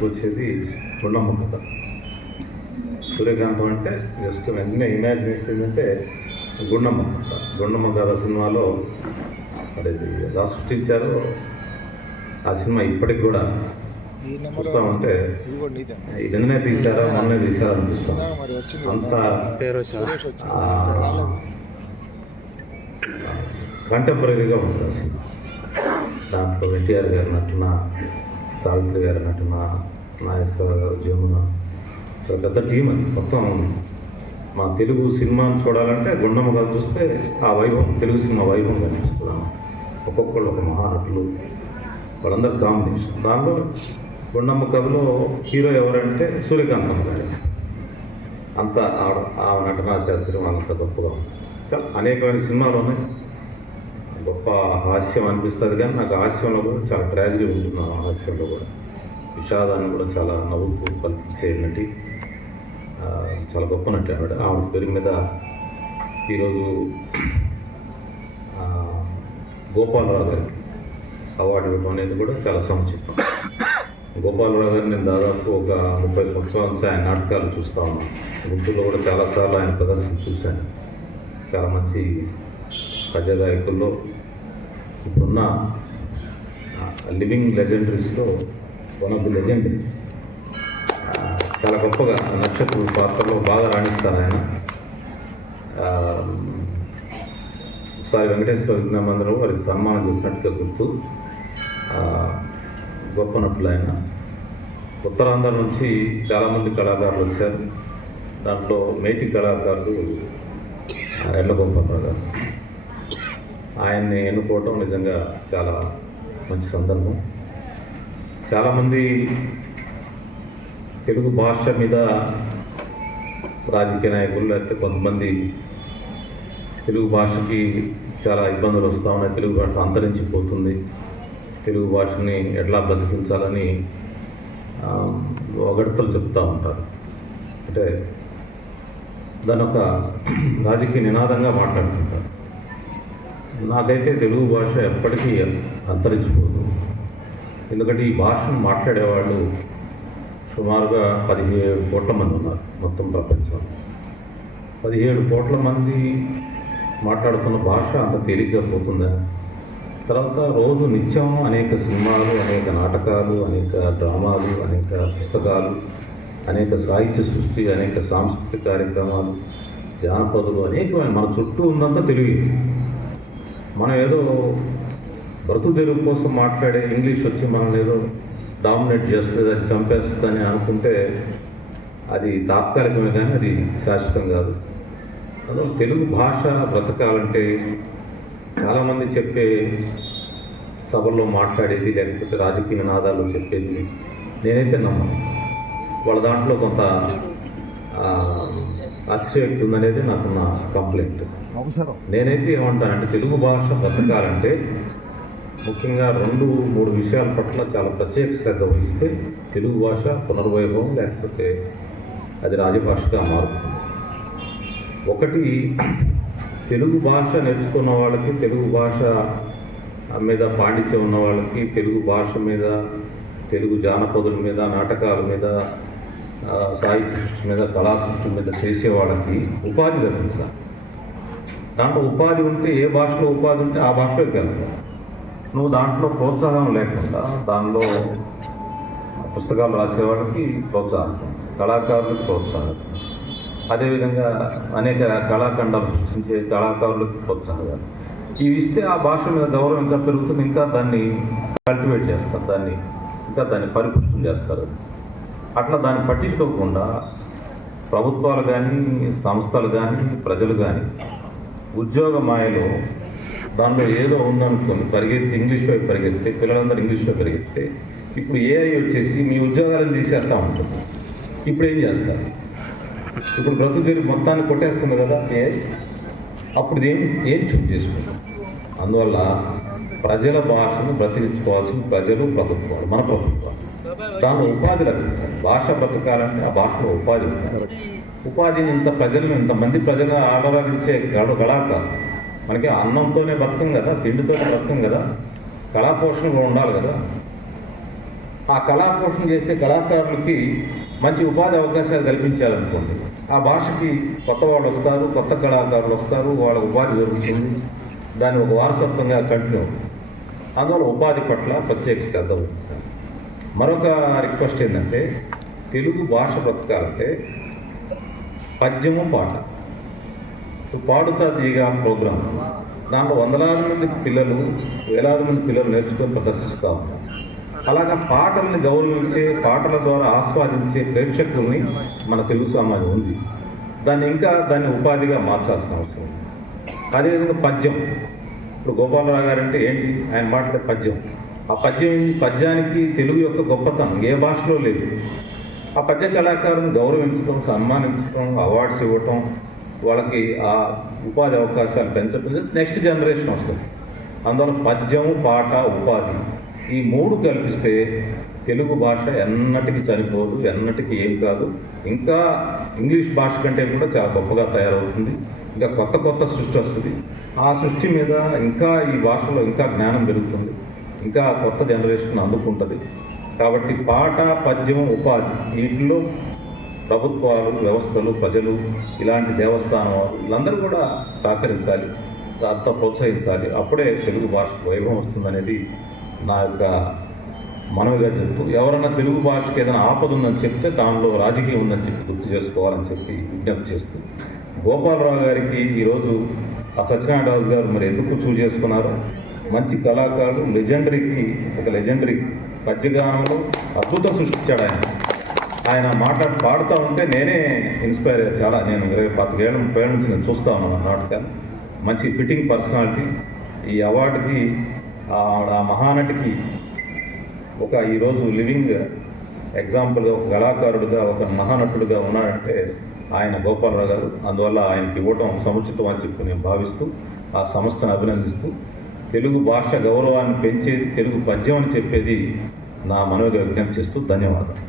గుర్తుకొచ్చేది గుండమ్మ కథ. సూర్యకాంతం అంటే జస్ట్ వెంటనే ఇమాజినేషన్ ఏంటంటే గుండమ్మ కథ. గుండమ్మ కథ సినిమాలో మరి ఎలా సృష్టించారో ఆ సినిమా ఇప్పటికి కూడా చూస్తామంటే నిన్ననే తీశారా మొన్నే తీశారా అనిపిస్తాం. అంత కంటెంపరీగా ఉంటుంది ఆ సినిమా. దాంట్లో ఎన్టీఆర్ గారి నటన, సావిత్రి గారి నటన, నాగేశ్వర గారు, జమున, పెద్ద టీం అది. మొత్తం మా తెలుగు సినిమాను చూడాలంటే గుండమ్మ కథ చూస్తే ఆ వైభవం, తెలుగు సినిమా వైభవం కనిపిస్తుంది. ఒక్కొక్కళ్ళు ఒక మహానటులు, వాళ్ళందరూ కాంబినేషన్. దాంట్లో గుండమ్మ కథలో హీరో ఎవరంటే సూర్యకాంతం గారు. అంత ఆ నటనా చాతుర్యం అంత గొప్పగా ఉంది. చాలా అనేకమైన సినిమాలు ఉన్నాయి. గొప్ప హాస్యం అనిపిస్తుంది, కానీ నాకు హాస్యంలో కూడా చాలా ట్రాజడీ ఉంటుంది. ఆ హాస్యంలో కూడా విషాదాన్ని కూడా చాలా నవ్వుకు పలికించే నటి, చాలా గొప్ప నటి ఆవిడ పేరు మీద ఈరోజు గోపాలరావు గారికి అవార్డు ఇవ్వడం అనేది కూడా చాలా సముచితం. గోపాలరావు గారిని నేను దాదాపు ఒక 30 సంవత్సరాల నుంచి ఆయన నాటకాలు చూస్తూ ఉన్నాను. గుంటూరులో కూడా చాలాసార్లు ఆయన ప్రదర్శన చూశాను. చాలా మంచి ప్రజాగాయకుల్లో ఇప్పుడున్న లివింగ్ లెజెండరీస్లో వన్ ఆఫ్ ది లెజెండ్. చాలా గొప్పగా నక్షత్ర పాత్రలో బాగా రాణిస్తారు ఆయన. ఒకసారి వెంకటేశ్వర విజ్ఞామందరూ వారికి సన్మానం చేసినట్టుగా గుర్తు. గొప్ప నటులు ఆయన. ఉత్తరాంధ్ర నుంచి చాలామంది కళాకారులు వచ్చారు. దాంట్లో మేటి కళాకారులు ఎల్లగోపాలరావు గారు. ఆయన్ని ఎన్నుకోవటం నిజంగా చాలా మంచి సందర్భం. చాలామంది తెలుగు భాష మీద రాజకీయ నాయకులు, లేకపోతే కొంతమంది తెలుగు భాషకి చాలా ఇబ్బందులు వస్తూ ఉన్నాయి, తెలుగు భాష అంతరించిపోతుంది, తెలుగు భాషని ఎట్లా బతికించాలని ఒగడతలు చెప్తూ ఉంటారు. అంటే దాని ఒక రాజకీయ నినాదంగా మాట్లాడుతుంటారు. నాకైతే తెలుగు భాష ఎప్పటికీ అంతరించిపోదు. ఎందుకంటే ఈ భాషను మాట్లాడేవాళ్ళు సుమారుగా 17 కోట్ల మంది ఉన్నారు మొత్తం ప్రపంచంలో. 17 కోట్ల మంది మాట్లాడుతున్న భాష అంత తేలిగ్గా పోతుందా? తర్వాత రోజు నిత్యం అనేక సినిమాలు, అనేక నాటకాలు, అనేక డ్రామాలు, అనేక పుస్తకాలు, అనేక సాహిత్య సృష్టి, అనేక సాంస్కృతిక కార్యక్రమాలు, జానపదులు, అనేకమైన మన చుట్టూ ఉందంతా తెలుగు. మనం ఏదో బ్రతుకు తెలుగు కోసం మాట్లాడే ఇంగ్లీష్ వచ్చి మనం ఏదో డామినేట్ చేస్తుంది, అది చంపేస్తుందని అనుకుంటే అది తాత్కాలికమే, కానీ అది శాశ్వతం కాదు. అందులో తెలుగు భాష బ్రతకాలంటే చాలామంది చెప్పే సభల్లో మాట్లాడేది, లేకపోతే రాజకీయ నినాదాలు చెప్పేది నేనైతే నమ్మను. వాళ్ళ దాంట్లో కొంత అతిశయోక్తి ఉందనేది నాకు నా కంప్లైంట్. నేనైతే ఏమంటానంటే తెలుగు భాష బ్రతకాలంటే ముఖ్యంగా 2-3 విషయాల పట్ల చాలా ప్రత్యేక శ్రద్ధ వహిస్తే తెలుగు భాష పునర్వైభవం, లేకపోతే అది రాజభాషగా మారుతుంది. ఒకటి, తెలుగు భాష నేర్చుకున్న వాళ్ళకి, తెలుగు భాష మీద పాండిత్యం ఉన్న వాళ్ళకి, తెలుగు భాష మీద, తెలుగు జానపదుల మీద, నాటకాల మీద, సాహిత్య సృష్టి మీద, కళా సృష్టి మీద చేసే వాళ్ళకి ఉపాధి లభించాలి. దాంట్లో ఉపాధి ఉంటే, ఏ భాషలో ఉపాధి ఉంటే ఆ భాషలోకి వెళ్తావు. నువ్వు దాంట్లో ప్రోత్సాహం లేకుండా, దానిలో పుస్తకాలు రాసేవాళ్ళకి ప్రోత్సాహం, కళాకారులకు ప్రోత్సాహం, అదేవిధంగా అనేక కళాఖండాలు సృష్టించే కళాకారులకు ప్రోత్సాహం ఇవి ఇస్తే ఆ భాష మీద గౌరవం ఇంకా పెరుగుతుంది. ఇంకా దాన్ని కల్టివేట్ చేస్తారు, దాన్ని పరిపుష్టం చేస్తారు. అట్లా దాన్ని పట్టించుకోకుండా ప్రభుత్వాలు కానీ, సంస్థలు కానీ, ప్రజలు కానీ ఉద్యోగ మాయలో దానిలో ఏదో ఉందనుకోని పరిగెత్తి ఇంగ్లీష్ వైపు పరిగెత్తే, పిల్లలందరూ ఇంగ్లీష్ వైపు పరిగెత్తే, ఇప్పుడు ఏఐ వచ్చేసి మీ ఉద్యోగాలను తీసేస్తూ ఉంటుంది. ఇప్పుడు ఏం చేస్తారు? ఇప్పుడు బ్రతుకు తెరుగు మొత్తాన్ని కొట్టేస్తుంది కదా ఏఐ. అప్పుడు ఏం చూస్ చేసుకుంటాం? అందువల్ల ప్రజల భాషను బ్రతికించుకోవాల్సిన ప్రజలు, ప్రభుత్వాలు, మన ప్రభుత్వాలు. దానిలో ఉపాధి లభించాలి. భాష బ్రతకాలంటే ఆ భాషలో ఉపాధి ఉండాలి. ఉపాధిని ఇంతమంది ప్రజలు ఆడవరించే కళాకారు. మనకి అన్నంతోనే బతకం కదా, తిండితోనే బతకం కదా, కళా పోషణ కూడా ఉండాలి కదా. ఆ కళాపోషణ చేసే కళాకారులకి మంచి ఉపాధి అవకాశాలు కల్పించాలనుకోండి. ఆ భాషకి కొత్త వాళ్ళు వస్తారు, కొత్త కళాకారులు వస్తారు, వాళ్ళ ఉపాధి దొరుకుతుంది, దాన్ని ఒక వారసత్వంగా కంటిన్యూ అవుతుంది. అందువల్ల ఉపాధి పట్ల ప్రత్యేక శ్రద్ధ వహిస్తాను. మరొక రిక్వెస్ట్ ఏంటంటే, తెలుగు భాష బ్రతకాలంటే పద్యము పాట. పాడుతా తీయగా ప్రోగ్రాం, దాంట్లో వందలాది మంది పిల్లలు, వేలాది మంది పిల్లలు నేర్చుకొని ప్రదర్శిస్తూ ఉంటారు. అలాగా పాటల్ని గౌరవించే, పాటల ద్వారా ఆస్వాదించే ప్రేక్షకుల్ని మన తెలుగు సమాజం ఉంది. దాన్ని ఉపాధిగా మార్చాల్సిన అవసరం ఉంది. అదేవిధంగా పద్యం. ఇప్పుడు గోపాలరావు గారు అంటే ఏంటి, ఆయన మాట్లాడే పద్యం. ఆ పద్యానికి తెలుగు యొక్క గొప్పతనం ఏ భాషలో లేదు. ఆ పద్య కళాకారులను గౌరవించడం, సన్మానించడం, అవార్డ్స్ ఇవ్వటం, వాళ్ళకి ఆ ఉపాధి అవకాశాలు పెంచడం, నెక్స్ట్ జనరేషన్ వస్తుంది. అందువల్ల పద్యం, పాట, ఉపాధి ఈ మూడు కల్పిస్తే తెలుగు భాష ఎన్నటికీ చనిపోదు, ఎన్నటికీ ఏం కాదు. ఇంకా ఇంగ్లీష్ భాష కంటే కూడా చాలా గొప్పగా తయారవుతుంది. ఇంకా కొత్త కొత్త సృష్టి వస్తుంది. ఆ సృష్టి మీద ఇంకా ఈ భాషలో ఇంకా జ్ఞానం పెరుగుతుంది, ఇంకా కొత్త జనరేషన్ అందుకుంటుంది. కాబట్టి పాట, పద్యం, ఉపాధి వీటిలో ప్రభుత్వాలు, వ్యవస్థలు, ప్రజలు, ఇలాంటి దేవస్థానం వారు వీళ్ళందరూ కూడా సహకరించాలి, దాంతో ప్రోత్సహించాలి. అప్పుడే తెలుగు భాషకు వైభవం వస్తుందనేది నా యొక్క మనవిగా చెప్తూ, ఎవరన్నా తెలుగు భాషకి ఏదైనా ఆపద ఉందని చెప్తే దానిలో రాజకీయం ఉందని చెప్పి గుర్తు చేసుకోవాలని చెప్పి విజ్ఞప్తి చేస్తూ, గోపాలరావు గారికి ఈరోజు ఆ సత్యనారాయణ గారు మరి ఎందుకు చూజ్ చేసుకున్నారో, మంచి కళాకారులు, లెజెండరీ పద్యగానంలో అద్భుతం సృష్టించాడు ఆయన పాడుతూ ఉంటే నేనే ఇన్స్పైర్ అయ్యాను చాలా. నేను 25 ఏళ్ళ నుంచి నేను చూస్తూ ఉన్నాను నాటకాలు. మంచి ఫిట్టింగ్ పర్సనాలిటీ. ఈ అవార్డుకి, ఆ మహానటికి ఈరోజు లివింగ్ ఎగ్జాంపుల్గా, ఒక కళాకారుడిగా, ఒక మహానటుడిగా ఉన్నాడంటే ఆయన గోపాలరావు గారు. అందువల్ల ఆయనకి ఇవ్వటం సముచితం అని చెప్పి నేను భావిస్తూ, ఆ సంస్థను అభినందిస్తూ, తెలుగు భాష గౌరవాన్ని పెంచేది తెలుగు పద్యం అని చెప్పేది నా మనవిగా విజ్ఞప్తి చేస్తూ ధన్యవాదాలు.